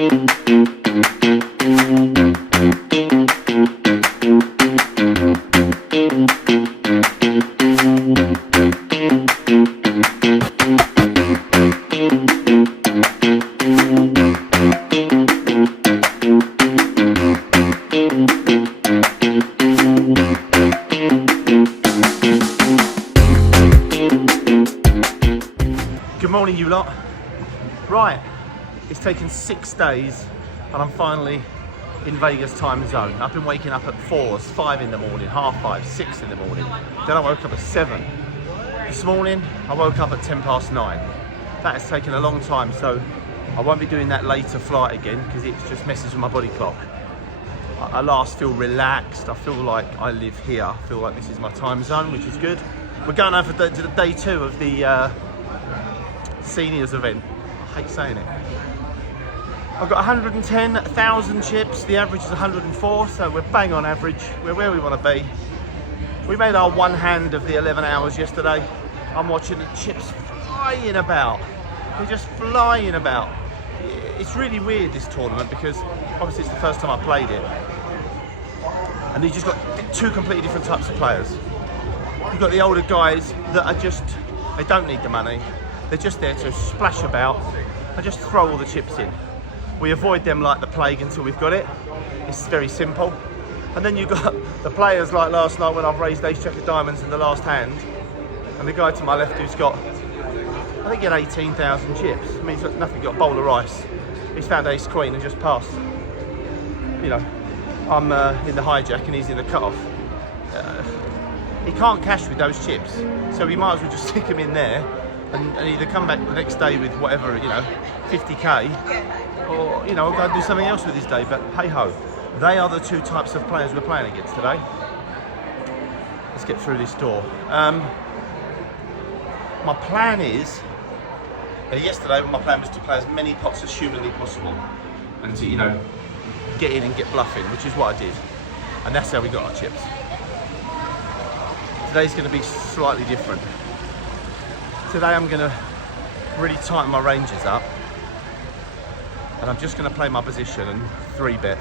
Good morning, you lot. Right, it's taken 6 days and I'm finally in Vegas time zone. I've been waking up at 4, 5 in the morning, half 5, 6 in the morning. Then I woke up at 7. This morning I woke up at 9:10. That has taken a long time, so I won't be doing that later flight again because it just messes with my body clock. I last feel relaxed. I feel like I live here. I feel like this is my time zone, which is good. We're going over to day 2 of the seniors event. I hate saying it. I've got 110,000 chips. The average is 104, so we're bang on average. We're where we want to be. We made our one hand of the 11 hours yesterday. I'm watching the chips flying about. They're just flying about. It's really weird, this tournament, because obviously it's the first time I played it. And you just got 2 completely different types of players. You've got the older guys that are just, they don't need the money. They're just there to splash about and just throw all the chips in. We avoid them like the plague until we've got it. It's very simple. And then you've got the players like last night when I've raised ace jack of diamonds in the last hand. And the guy to my left who's got, I think he had 18,000 chips. I mean, he's got nothing, got a bowl of rice. He's found ace queen and just passed. You know, I'm in the hijack and he's in the cutoff. He can't cash with those chips. So we might as well just stick him in there and either come back the next day with whatever, you know, 50k, or, you know, go and do something else with his day. But hey ho, they are the 2 types of players we're playing against today. Let's get through this door. My plan is, yesterday my plan was to play as many pots as humanly possible and to, you know, get in and get bluffing, which is what I did. And that's how we got our chips. Today's going to be slightly different. Today I'm going to really tighten my ranges up and I'm just going to play my position and 3-bet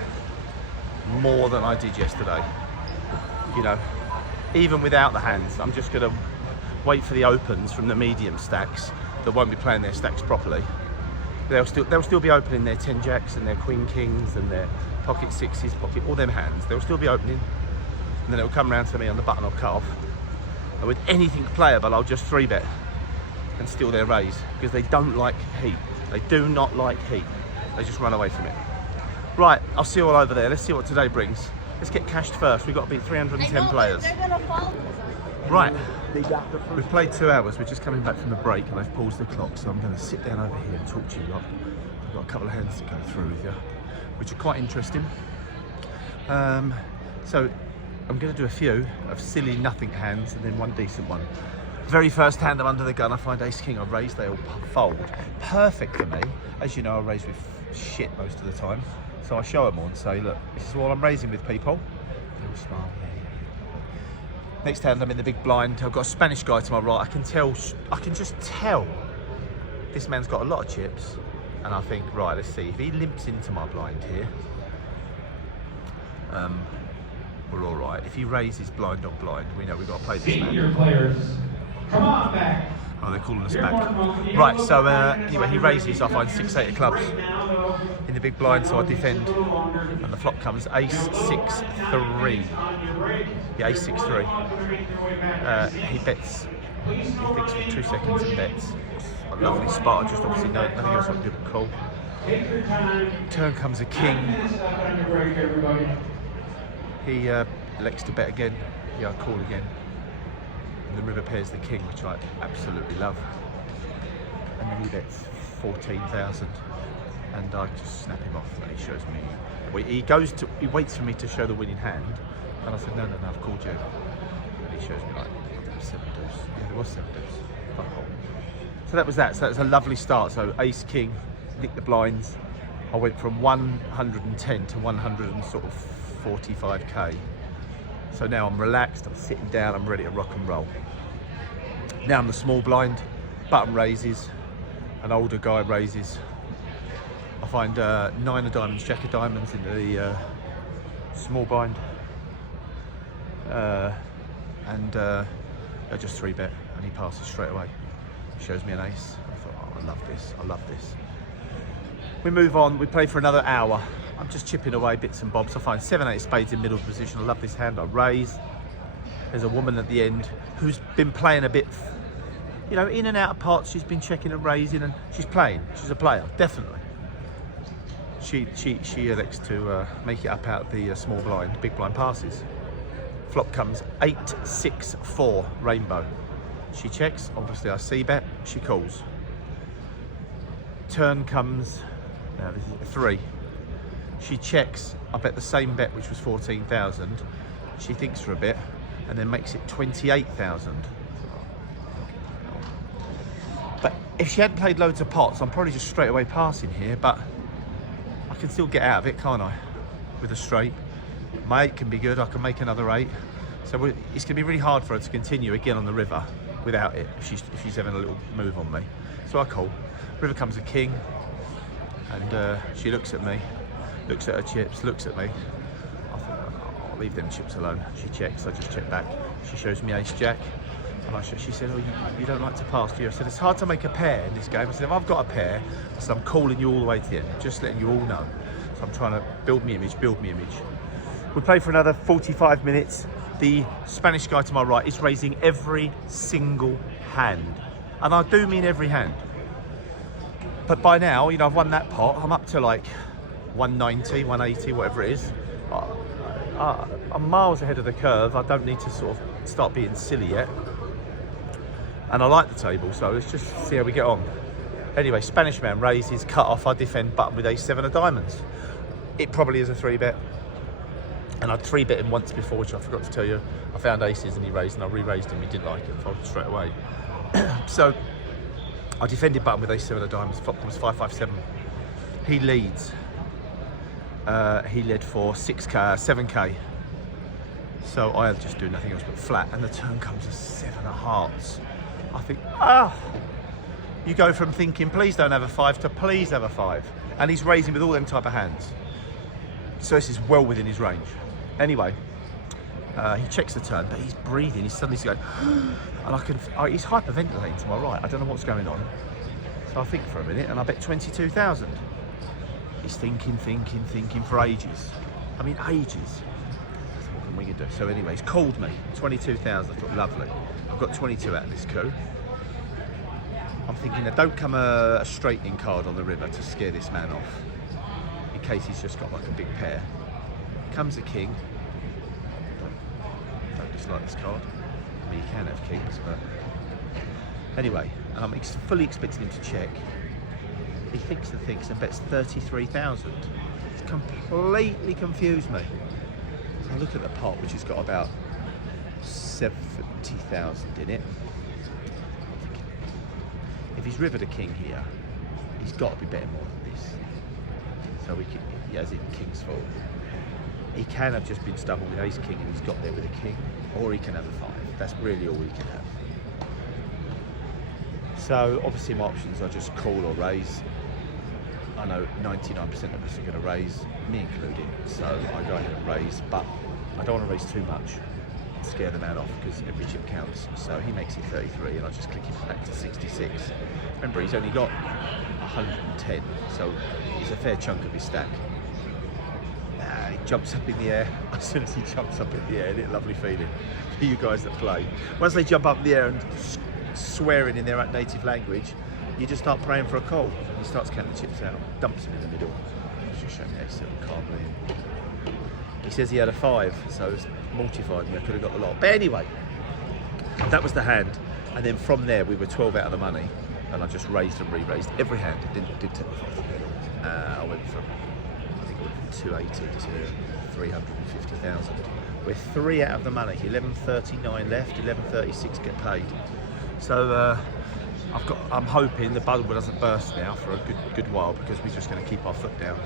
more than I did yesterday. You know, even without the hands, I'm just going to wait for the opens from the medium stacks that won't be playing their stacks properly. They'll still be opening their 10 jacks and their queen kings and their pocket 6s, pocket all them hands. They'll still be opening, and then it'll come round to me on the button or cut off. And with anything playable, I'll just 3-bet and steal their raise because they don't like heat. They do not like heat. They just run away from it. Right, I'll see you all over there. Let's see what today brings. Let's get cashed first. We've got to beat 310 players. Right, we've played 2 hours. We're just coming back from the break and they've paused the clock, so I'm going to sit down over here and talk to you lot. I've got a couple of hands to go through with you, which are quite interesting. So I'm going to do a few of silly nothing hands and then one decent one. Very first hand I'm under the gun, I find ace king, I raise, they all fold. Perfect for me. As you know, I raise with shit most of the time. So I show them all and say, look, this is what I'm raising with, people. They'll smile. Next hand I'm in the big blind. I've got a Spanish guy to my right. I can just tell this man's got a lot of chips. And I think, right, let's see. If he limps into my blind here, we're all right. If he raises blind on blind, we know we've got to play this man. Your players, come on back. Oh, they're calling us back. Right, so anyway, he raises, I find 6-8 of clubs in the big blind, so I defend. And the flop comes ace 6-3. Yeah, ace 6-3. He bets, he thinks for 2 seconds and bets. A lovely spot, I just obviously know nothing else I can do but call. Turn comes a king. He elects to bet again. Yeah, I call again. And the river pairs the king, which I absolutely love. And then he bets 14,000, and I just snap him off. And he shows me. He waits for me to show the winning hand, and I said, no, I've called you. And he shows me like, there was 7 deuce. Yeah, there was 7 deuce. Fuck off. So that was that. So that was a lovely start. So ace king, nick the blinds. I went from 110 to 145k. So now I'm relaxed, I'm sitting down, I'm ready to rock and roll. Now I'm the small blind, button raises, an older guy raises. I find 9 of diamonds, jack of diamonds in the small blind. And I just 3-bet and he passes straight away. Shows me an ace. I thought, oh, I love this, I love this. We move on, we play for another hour. I'm just chipping away bits and bobs. I find 7-8 of spades in middle position. I love this hand, I raise. There's a woman at the end who's been playing a bit, you know, in and out of pots. She's been checking and raising, and she's playing. She's a player, definitely. She elects to make it up out of the small blind. Big blind passes. Flop comes 8-6-4 rainbow. She checks. Obviously, I c-bet. She calls. Turn comes. Now this is 3. She checks. I bet the same bet, which was 14,000. She thinks for a bit, and then makes it 28,000. But if she hadn't played loads of pots, I'm probably just straight away passing here. But I can still get out of it, can't I? With a straight. My 8 can be good. I can make another 8. So it's going to be really hard for her to continue again on the river without it if she's having a little move on me. So I call. River comes a king, and she looks at me, looks at her chips, looks at me. I thought, oh, I'll leave them chips alone. She checks. I just check back. She shows me ace jack, and she said, "Oh, you don't like to pass, do you?" I said, "It's hard to make a pair in this game." I said, "If I've got a pair," I said, "I'm calling you all the way to the end, just letting you all know." So I'm trying to build me image. We play for another 45 minutes. The Spanish guy to my right is raising every single hand. And I do mean every hand. But by now, you know, I've won that pot. I'm up to like 190, 180, whatever it is. I'm miles ahead of the curve. I don't need to sort of start being silly yet. And I like the table, so let's just see how we get on. Anyway, Spanish man raises, cut off. I defend button with ace-7 of diamonds. It probably is a 3-bet. And I'd 3-bet him once before, which I forgot to tell you. I found aces and he raised, and I re-raised him. He didn't like it, folded straight away. So I defended button with ace-7 of diamonds. Flop comes 5-5-7. He leads. He led for 6k, 7k. So I just do nothing else but flat, and the turn comes a 7 of hearts. I think, you go from thinking please don't have a 5 to please have a 5, and he's raising with all them type of hands. So this is well within his range. Anyway, he checks the turn, but he's breathing. He's suddenly going, and he's hyperventilating to my right. I don't know what's going on. So I think for a minute, and I bet 22,000. He's thinking for ages. I mean, ages. So what can we do? So anyway, he's called me. 22,000. I thought, lovely. I've got 22 out of this coup. I'm thinking, there don't come a straightening card on the river to scare this man off, in case he's just got like a big pair. Comes a king. Don't dislike this card. I mean, you can have kings, but anyway, I'm fully expecting him to check. He thinks and bets 33,000. It's completely confused me. So I look at the pot, which has got about 70,000 in it. I'm thinking, if he's rivered a king here, he's got to be betting more than this. So he has it king's fault. He can have just been stubborn with ace king and he's got there with a king, or he can have a 5. That's really all he can have. So obviously my options are just call or raise. I know 99% of us are going to raise, me included, so I go ahead and raise, but I don't want to raise too much, scare the man off, because every chip counts. So he makes it 33 and I just click him back to 66. Remember, he's only got 110, so it's a fair chunk of his stack. He jumps up in the air. As soon as he jumps up in the air, isn't it a lovely feeling for you guys that play? Once they jump up in the air and swearing in their native language, you just start praying for a call. He starts counting the chips out, dumps him in the middle. Just show me ace-7 calmly. He says he had a 5, so it's mortified me. I could have got the lot. But anyway, that was the hand. And then from there, we were 12 out of the money, and I just raised and re-raised every hand. Didn't take the off the middle. I went from 280 to 350,000. We're 3 out of the money. 11.39 left. 11.36 get paid. So I'm hoping the bubble doesn't burst now for a good while, because we're just going to keep our foot down.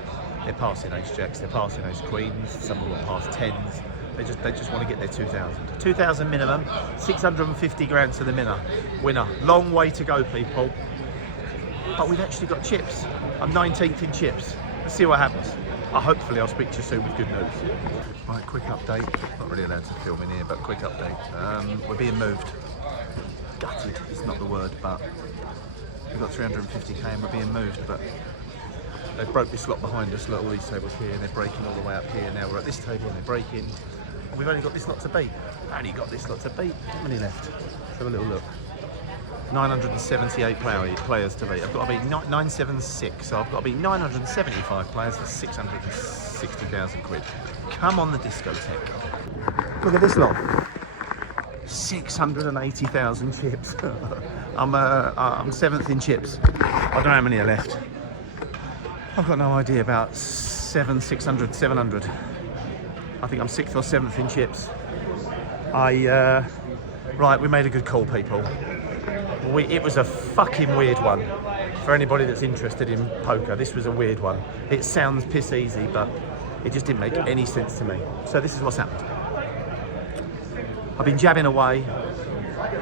They're passing ace jacks, they're passing ace queens, some of them pass 10s. They just want to get their 2,000. 2,000 minimum, 650 grand to the winner. Long way to go, people. But we've actually got chips. I'm 19th in chips. Let's see what happens. Hopefully I'll speak to you soon with good news. Right, quick update. Not really allowed to film in here, but quick update. We're being moved. Gutted is not the word, but we've got 350k and we're being moved, but they broke this lot behind us. Look, all these tables here, and they're breaking all the way up here. Now we're at this table and they're breaking. And we've only got this lot to beat. Only got this lot to beat. How many left? Let's have a little look. 978 players to beat. I've got to beat 976, so I've got to beat 975 players for 660,000 quid. Come on the discotheque. Look at this lot. 680,000 chips. I'm 7th in chips. I don't know how many are left. I've got no idea, about 600, 700. I think I'm 6th or 7th in chips. Right, we made a good call, people. It was a fucking weird one. For anybody that's interested in poker, this was a weird one. It sounds piss easy, but it just didn't make any sense to me. So this is what's happened. I've been jabbing away,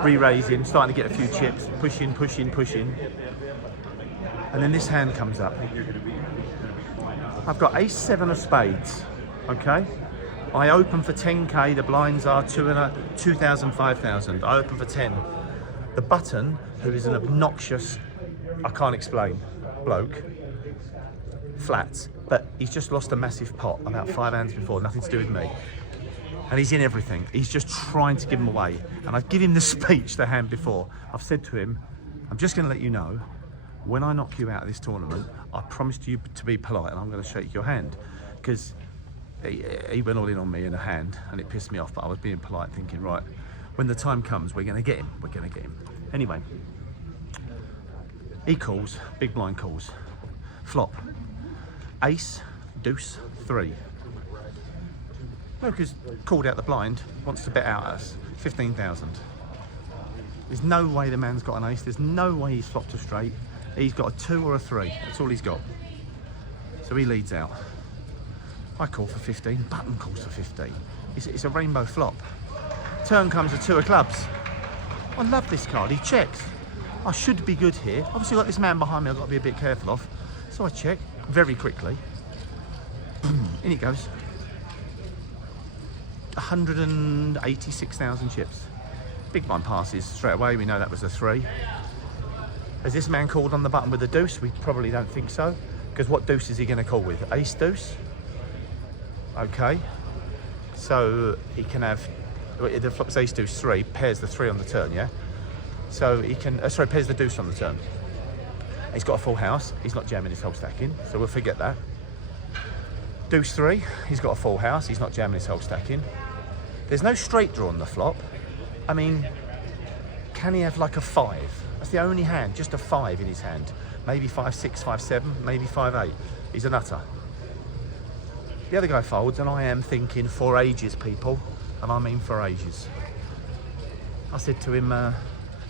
re-raising, starting to get a few chips, pushing. And then this hand comes up. I've got ace 7 of spades, okay? I open for 10k, the blinds are 2,000, 5,000. I open for 10. The button, who is an obnoxious, I can't explain, bloke, flats, but he's just lost a massive pot about 5 hands before, nothing to do with me. And he's in everything. He's just trying to give him away. And I've given him the speech the hand before. I've said to him, I'm just going to let you know, when I knock you out of this tournament, I promised you to be polite and I'm going to shake your hand. Because he went all in on me in a hand and it pissed me off, but I was being polite, thinking, right, when the time comes, we're going to get him. We're going to get him. Anyway, he calls, big blind calls. Flop. Ace, deuce, 3. Lucas called out the blind, wants to bet out us. 15,000. There's no way the man's got an ace. There's no way he's flopped a straight. He's got a 2 or a 3. That's all he's got. So he leads out. I call for 15. Button calls for 15. It's a rainbow flop. Turn comes a 2 of clubs. I love this card. He checks. I should be good here. Obviously, got this man behind me I've got to be a bit careful of. So I check very quickly. In it goes. 186,000 chips. Big blind passes straight away. We know that was a 3. Has this man called on the button with a deuce? We probably don't think so. Because what deuce is he going to call with? Ace deuce? Okay. So he can have, the flop's ace deuce 3, pairs the 3 on the turn, yeah? So he can, pairs the deuce on the turn. He's got a full house. He's not jamming his whole stack in, so we'll forget that. Deuce 3, he's got a full house. He's not jamming his whole stack in. There's no straight draw on the flop. I mean, can he have like a 5? That's the only hand, just a 5 in his hand. Maybe 5-6, 5-7, maybe 5-8. He's a nutter. The other guy folds, and I am thinking for ages, people, and I mean for ages. I said to him,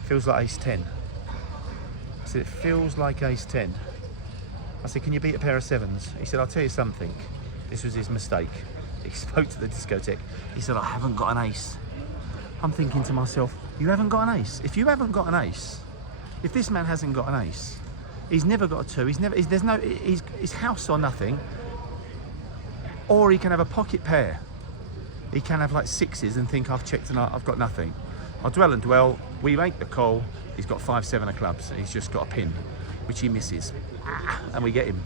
feels like ace 10. I said, it feels like ace 10. I said, can you beat a pair of 7s? He said, I'll tell you something. This was his mistake. He spoke to the discotheque. He said, I haven't got an ace. I'm thinking to myself, you haven't got an ace? If you haven't got an ace, if this man hasn't got an ace, he's never got a 2, he's house or nothing, or he can have a pocket pair. He can have like 6s and think I've checked and I've got nothing. I dwell and dwell, we make the call, he's got 5-7 of clubs, and he's just got a pin, which he misses, and we get him.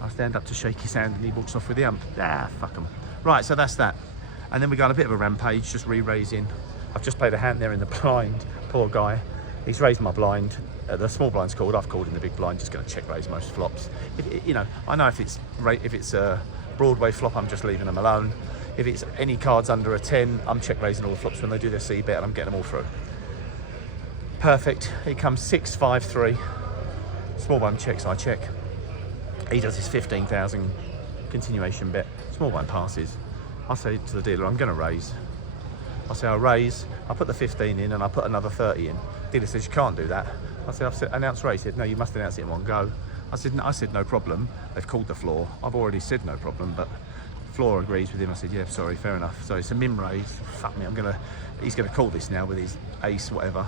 I stand up to shake his hand and he walks off with the ump. Fuck him. Right, so that's that. And then we got on a bit of a rampage, just re-raising. I've just played a hand there in the blind, poor guy. He's raised my blind. The small blind's called, I've called in the big blind, just going to check raise most flops. I know if it's a Broadway flop, I'm just leaving them alone. If it's any cards under a 10, I'm check raising all the flops when they do their C bet and I'm getting them all through. Perfect. He comes 6-5-3. Small blind checks, I check. He does his 15,000 continuation bet. Small blind passes. I say to the dealer, I'm going to raise. I say, I'll raise. I put the 15 in and I put another 30 in. Dealer says, you can't do that. I said, I've announced raise. He said, no, you must announce it in one go. I said, no problem. They've called the floor. I've already said no problem, but floor agrees with him. I said, yeah, sorry, fair enough. So it's a min raise. Fuck me, he's gonna call this now with his ace, whatever.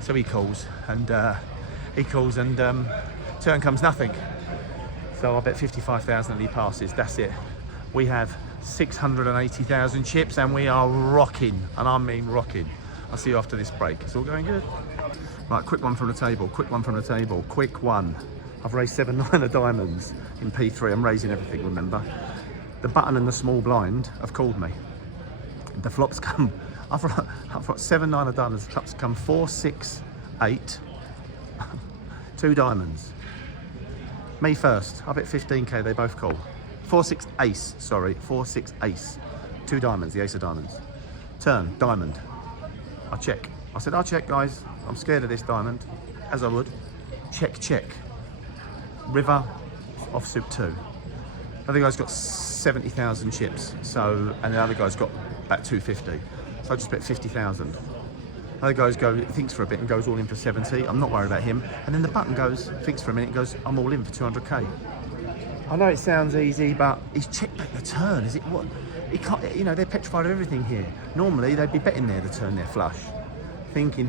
So he calls and turn comes nothing. So I bet 55,000 that he passes. That's it. We have 680,000 chips and we are rocking, and I mean rocking. I'll see you after this break. It's all going good. Right, quick one from the table, quick one from the table, quick one. I've raised 7/9 of diamonds in P3. I'm raising everything, remember. The button and the small blind have called me. The flops come, I've got 7/9 of diamonds. The flops come 4, 6, 8, 2 diamonds. Me first, I bet 15k, they both call. 4, 6, ace, sorry, 4, 6, ace. 2 diamonds, the ace of diamonds. Turn, diamond. I check. I said, I'll check, guys. I'm scared of this diamond, as I would. Check, check. River, Wsop 2. The other guy's got 70,000 chips, so, and the other guy's got about 250. So I just bet 50,000. The other guy thinks for a bit and goes all in for 70. I'm not worried about him. And then the button goes, thinks for a minute, and goes, I'm all in for 200k. I know it sounds easy, but he's checked back the turn. Is it what? He can't, you know, they're petrified of everything here. Normally, they'd be betting there the turn they're flush. Thinking.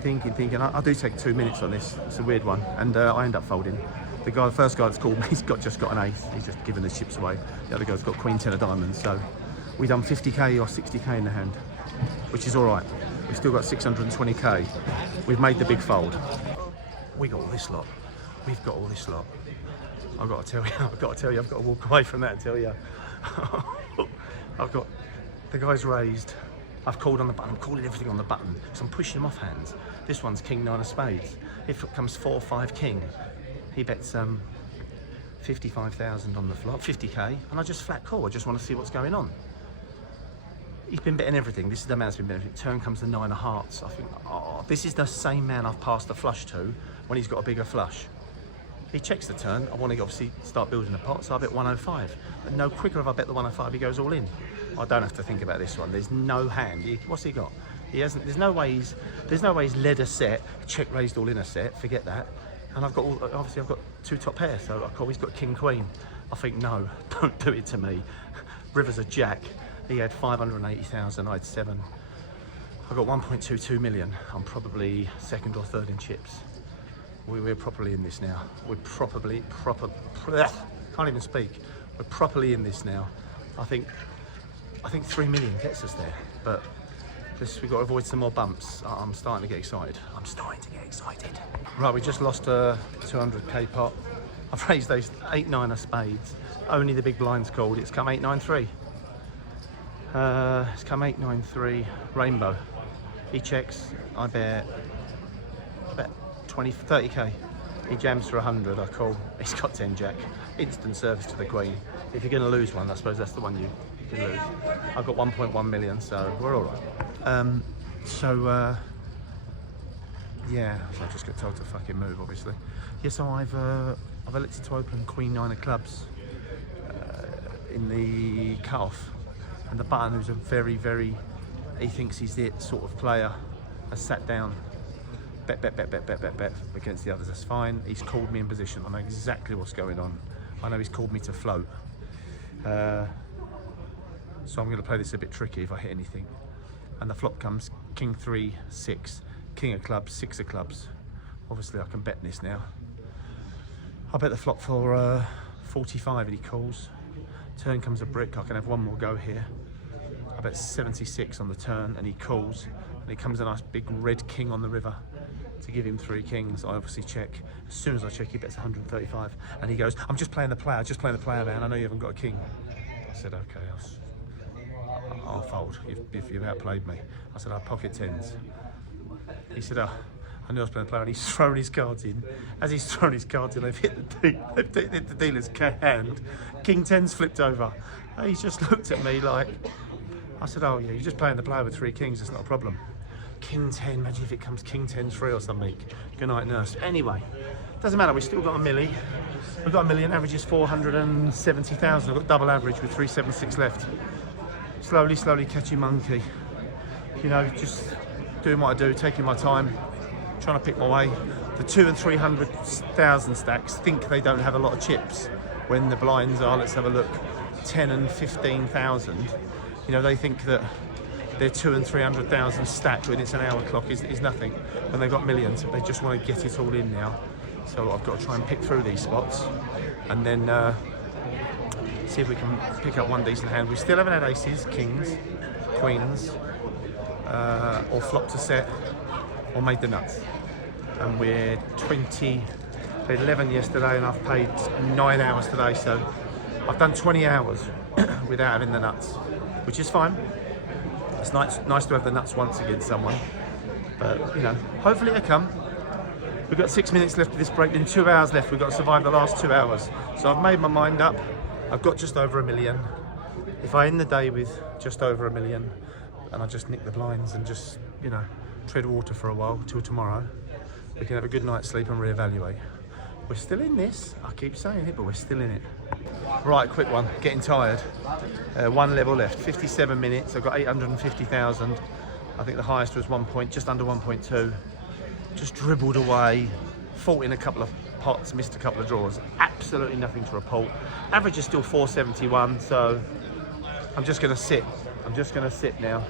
I do take 2 minutes on this. It's a weird one, and I end up folding. The first guy that's called me, he's just got an ace. He's just given the chips away. The other guy's got queen 10 of diamonds. So we done 50k or 60k in the hand, which is all right. We've still got 620k. We've made the big fold. We got all this lot. We've got all this lot. I've got to tell you, I've got to walk away from that and tell you. I've got, the guy's raised. I've called on the button, I'm calling everything on the button, so I'm pushing him off hands. This one's king 9 of spades. If it comes 4, 5 king, he bets 55,000 on the flop, 50k, and I just flat call. I just want to see what's going on. He's been betting everything. This is the man that's been betting everything. Turn comes the 9 of hearts. I think, oh, this is the same man I've passed the flush to when he's got a bigger flush. He checks the turn. I want to obviously start building a pot, so I bet 105. And no quicker if I bet the 105, he goes all in. I don't have to think about this one. There's no hand. What's he got? He hasn't. There's no way he's led a set, check raised all in a set. Forget that. And I've got obviously I've got 2 top pairs, so I've always got king queen. I think no, don't do it to me. River's a jack. He had 580,000. I had 7. I got 1.22 million. I'm probably 2nd or 3rd in chips. We're properly in this now. We're can't even speak. We're properly in this now. I think 3 million gets us there, but we've got to avoid some more bumps. I'm starting to get excited. Right, we just lost a 200k pot. I've raised those 8, 9 of spades. Only the big blind's called. It's come 8, 9, 3. It's come 8, 9, 3. Rainbow. He checks. I bet 20, 30k. He jams for 100. I call. He's got 10 jack. Instant service to the queen. If you're going to lose one, I suppose that's the one you can lose. I've got 1.1 million, so we're all right. Yeah, so I just got told to fucking move, obviously. Yeah, so I've elected to open queen 9 of clubs in the cut-off, and the button, who's a very, he thinks he's the sort of player, has sat down. Bet against the others. That's fine. He's called me in position. I know exactly what's going on. I know he's called me to float. So I'm going to play this a bit tricky if I hit anything. And the flop comes king 3, 6, king of clubs, 6 of clubs. Obviously I can bet this now. I bet the flop for 45 and he calls. Turn comes a brick. I can have one more go here. I bet 76 on the turn and he calls. And it comes a nice big red king on the river to give him 3 kings. I obviously check. As soon as I check, he bets 135. And he goes, I'm just playing the player, man. I know you haven't got a king. I said, okay, I'll fold if you've outplayed me. I said, I'll pocket 10s. He said, I knew I was playing the player, and he's thrown his cards in. As he's thrown his cards in, they've hit the dealer's hand. King 10's flipped over. And he's just looked at me like, I said, oh yeah, you're just playing the player with 3 kings, it's not a problem. King 10, imagine if it comes king 10-3 or something. Good night, nurse. Anyway, doesn't matter, we've still got a milli. We've got a million, average is 470,000. I've got double average with 376 left. Slowly catching monkey. You know, just doing what I do, taking my time, trying to pick my way. The 200,000 and 300,000 stacks think they don't have a lot of chips when the blinds are, let's have a look, 10 and 15,000. You know, they think that their 200,000 and 300,000 stacked when it's an hour clock is nothing. When they've got millions, they just want to get it all in now. So I've got to try and pick through these spots and then see if we can pick up one decent hand. We still haven't had aces, kings, queens, or flopped a set, or made the nuts. And we're 20, paid 11 yesterday, and I've paid 9 hours today, so I've done 20 hours without having the nuts, which is fine. It's nice to have the nuts once against someone, but you know, hopefully they come. We've got 6 minutes left of this break, then 2 hours left. We've got to survive the last 2 hours. So I've made my mind up. I've got just over $1 million. If I end the day with just over $1 million, and I just nick the blinds and just, you know, tread water for a while till tomorrow, we can have a good night's sleep and reevaluate. We're still in this. I keep saying it, but we're still in it. Right, quick one. Getting tired. One level left. 57 minutes. I've got 850,000. I think the highest was just under 1.2. Just dribbled away, fought in a couple of pots, missed a couple of draws. Absolutely nothing to report. Average is still 471, so I'm just going to sit. I'm just going to sit now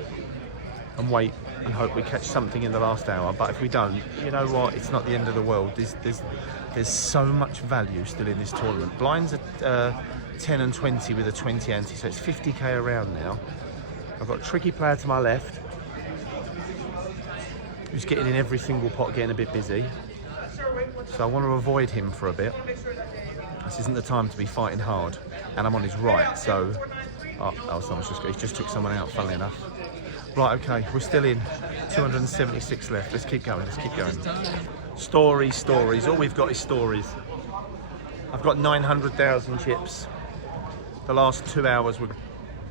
and wait and hope we catch something in the last hour. But if we don't, you know what? It's not the end of the world. There's so much value still in this tournament. Blinds are 10 and 20 with a 20 ante, so it's 50k around now. I've got a tricky player to my left, who's getting in every single pot, getting a bit busy. So I want to avoid him for a bit. This isn't the time to be fighting hard. And I'm on his right, so... he just took someone out, funnily enough. Right, okay, we're still in. 276 left. Let's keep going, let's keep going. Stories. All we've got is stories. I've got 900,000 chips. The last 2 hours were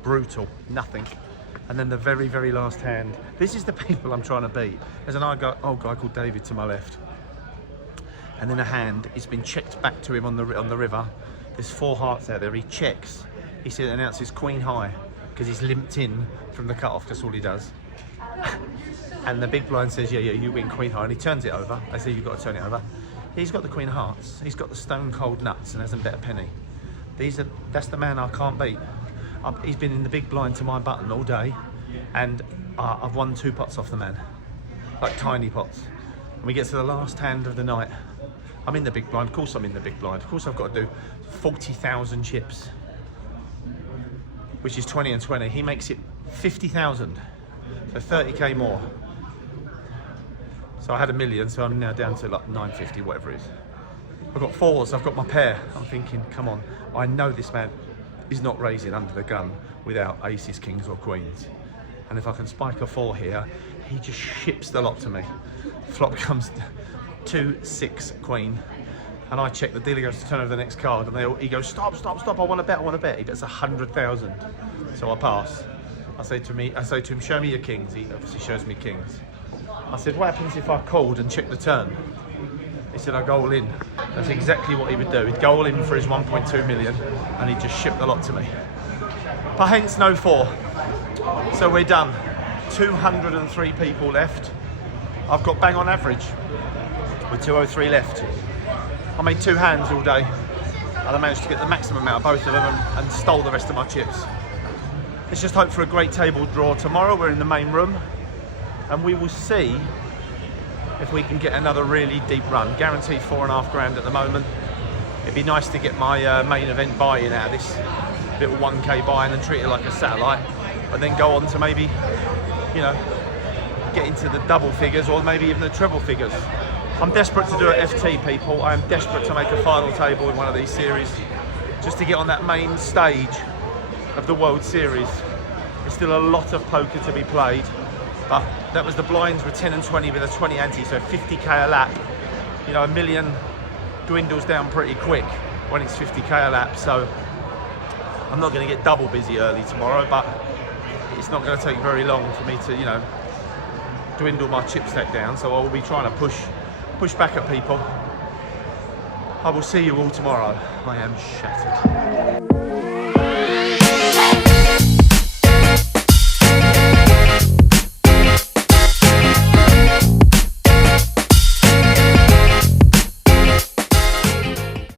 brutal, nothing. And then the very, very last hand. This is the people I'm trying to beat. There's an old guy called David to my left. And then a hand, it's been checked back to him on the river. There's 4 hearts out there, he checks. He said announces queen high, because he's limped in from the cutoff, that's all he does. And the big blind says, yeah, you win queen high, and he turns it over. I say, you've got to turn it over. He's got the queen of hearts, he's got the stone cold nuts, and hasn't bet a penny. That's the man I can't beat. He's been in the big blind to my button all day, and I've won 2 pots off the man, like tiny pots. And we get to the last hand of the night. I'm in the big blind, of course I'm in the big blind. Of course I've got to do 40,000 chips, which is 20 and 20. He makes it 50,000, so 30k more. So I had $1 million, so I'm now down to like 950, whatever it is. I've got 4s, I've got my pair. I'm thinking, come on, I know this man is not raising under the gun without aces, kings or queens. And if I can spike a 4 here, he just ships the lot to me. Flop comes 2, 6, queen. And I check, the dealer goes to turn over the next card, and he goes, stop, I want to bet. He bets 100,000. So I pass. I say to him, show me your kings. He obviously shows me kings. I said, what happens if I called and checked the turn? He said, I go all in. That's exactly what he would do. He'd go all in for his 1.2 million, and he'd just ship the lot to me. But hence no 4. So we're done. 203 people left. I've got bang on average with 203 left. I made 2 hands all day, and I managed to get the maximum out of both of them and stole the rest of my chips. Let's just hope for a great table draw tomorrow. We're in the main room, and we will see if we can get another really deep run. Guaranteed 4.5 grand at the moment. It'd be nice to get my main event buy-in out of this little 1k buy-in and treat it like a satellite, and then go on to maybe, you know, get into the double figures or maybe even the treble figures. I'm desperate to do an FT, people. I am desperate to make a final table in one of these series, just to get on that main stage of the World Series. There's still a lot of poker to be played, but that was the blinds with 10 and 20 with a 20 ante, so 50k a lap. You know, $1 million dwindles down pretty quick when it's 50k a lap, so I'm not going to get double busy early tomorrow, but it's not going to take very long for me to, you know, dwindle my chip stack down, so I will be trying to push back at people. I will see you all tomorrow. I am shattered.